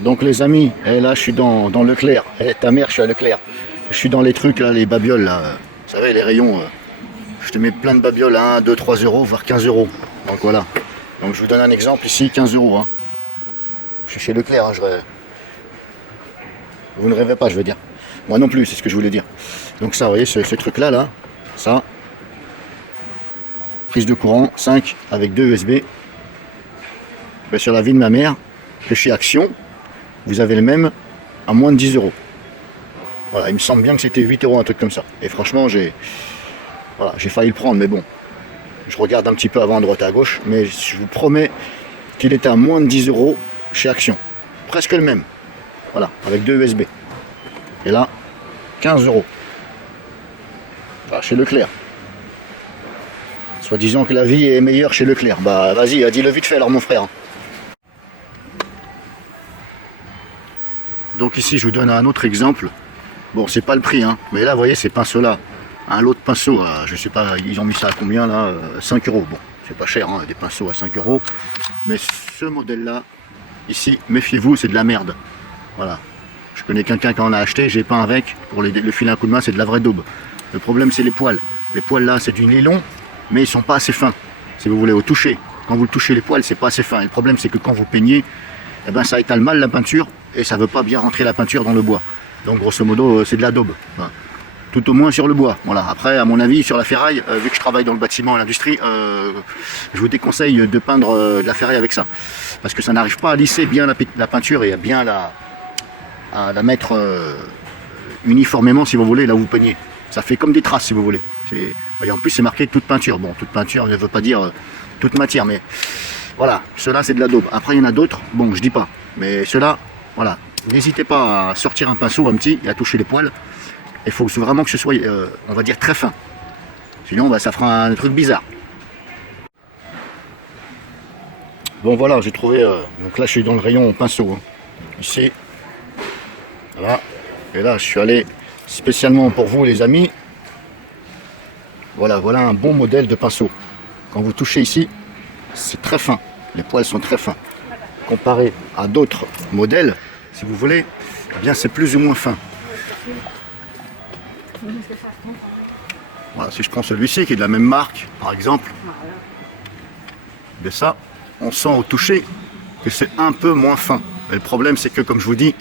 Donc les amis, et là je suis dans Leclerc. Et ta mère, je suis à Leclerc. Je suis dans les trucs là, les babioles là. Vous savez, les rayons. Je te mets plein de babioles à 1, 2, 3 euros, voire 15 euros. Donc voilà. Donc je vous donne un exemple ici, 15 euros. Hein. Je suis chez Leclerc, hein, vous ne rêvez pas, je veux dire. Moi non plus, c'est ce que je voulais dire. Donc ça, vous voyez, ce truc là, ça. Prise de courant, 5 avec 2 USB. Ben, sur la vie de ma mère, que chez Action, vous avez le même à moins de 10 euros. Voilà, il me semble bien que c'était 8 euros, un truc comme ça. Et franchement, j'ai failli le prendre, mais bon. Je regarde un petit peu avant, à droite à gauche, mais je vous promets qu'il était à moins de 10 euros chez Action. Presque le même. Voilà, avec 2 USB. Et là, 15 euros. Voilà, chez Leclerc. Soit disant que la vie est meilleure chez Leclerc. Bah vas-y, dis-le vite fait alors mon frère. Donc ici je vous donne un autre exemple. Bon, c'est pas le prix, hein, mais là vous voyez ces pinceaux là. Un lot de pinceaux, je sais pas, ils ont mis ça à combien là, 5 euros. Bon, c'est pas cher, hein, des pinceaux à 5 euros. Mais ce modèle là, ici, méfiez-vous, c'est de la merde. Voilà. Je connais quelqu'un qui en a acheté, j'ai peint avec, pour le filer un coup de main, c'est de la vraie daube. Le problème c'est les poils. Les poils là, c'est du nylon, mais ils sont pas assez fins. Si vous voulez au toucher, quand vous le touchez les poils, c'est pas assez fin. Et le problème c'est que quand vous peignez, eh ben, ça étale mal la peinture et ça veut pas bien rentrer la peinture dans le bois. Donc grosso modo, c'est de la daube. Enfin, tout au moins sur le bois. Voilà. Après, à mon avis, sur la ferraille, vu que je travaille dans le bâtiment et l'industrie, je vous déconseille de peindre de la ferraille avec ça. Parce que ça n'arrive pas à lisser bien la peinture et à bien la mettre uniformément, si vous voulez, là où vous peignez. Ça fait comme des traces, si vous voulez. Et en plus, c'est marqué toute peinture. Bon, toute peinture ne veut pas dire toute matière, mais voilà, ceux-là, c'est de la daube. Après, il y en a d'autres, bon, je dis pas. Mais ceux-là, voilà. N'hésitez pas à sortir un pinceau, un petit, et à toucher les poils. Il faut vraiment que ce soit, on va dire, très fin. Sinon, bah, ça fera un truc bizarre. Bon, voilà, j'ai trouvé... donc là, je suis dans le rayon pinceau. Hein. Ici. Voilà. Et là, je suis allé spécialement pour vous, les amis. Voilà un bon modèle de pinceau. Quand vous touchez ici, c'est très fin. Les poils sont très fins. Comparé à d'autres modèles, si vous voulez, eh bien, c'est plus ou moins fin. Voilà, si je prends celui-ci qui est de la même marque, par exemple, de ça, on sent au toucher que c'est un peu moins fin. Mais le problème, c'est que, comme je vous dis,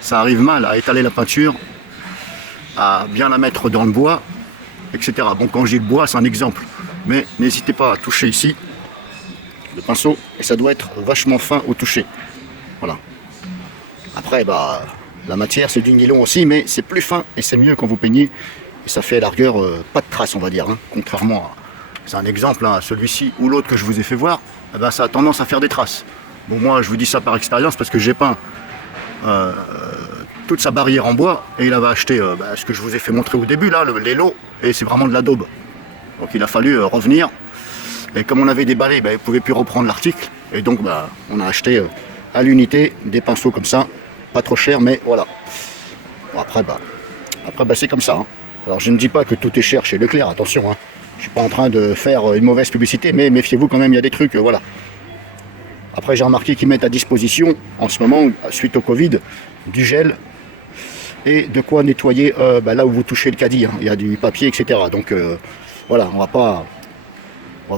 ça arrive mal à étaler la peinture, à bien la mettre dans le bois, etc. Bon, quand je dis le bois, c'est un exemple. Mais n'hésitez pas à toucher ici le pinceau, et ça doit être vachement fin au toucher. Voilà. Après, bah, la matière, c'est du nylon aussi, mais c'est plus fin et c'est mieux quand vous peignez. Et ça fait à largeur pas de traces, on va dire. Hein, contrairement à, c'est un exemple, hein, celui-ci ou l'autre que je vous ai fait voir, eh ben, ça a tendance à faire des traces. Bon, moi, je vous dis ça par expérience parce que j'ai peint toute sa barrière en bois et il avait acheté ce que je vous ai fait montrer au début, là, les lots, et c'est vraiment de la daube. Donc il a fallu revenir. Et comme on avait déballé, il ne pouvait plus reprendre l'article. Et donc, on a acheté à l'unité des pinceaux comme ça. Pas trop cher, mais voilà. Bon, après, c'est comme ça. Hein. Alors, je ne dis pas que tout est cher chez Leclerc, attention. Hein. Je ne suis pas en train de faire une mauvaise publicité, mais méfiez-vous quand même, il y a des trucs, voilà. Après, j'ai remarqué qu'ils mettent à disposition, en ce moment, suite au Covid, du gel et de quoi nettoyer là où vous touchez le caddie. Hein. Il y a du papier, etc. Donc, voilà, on va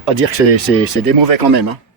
pas dire que c'est des mauvais quand même. Hein.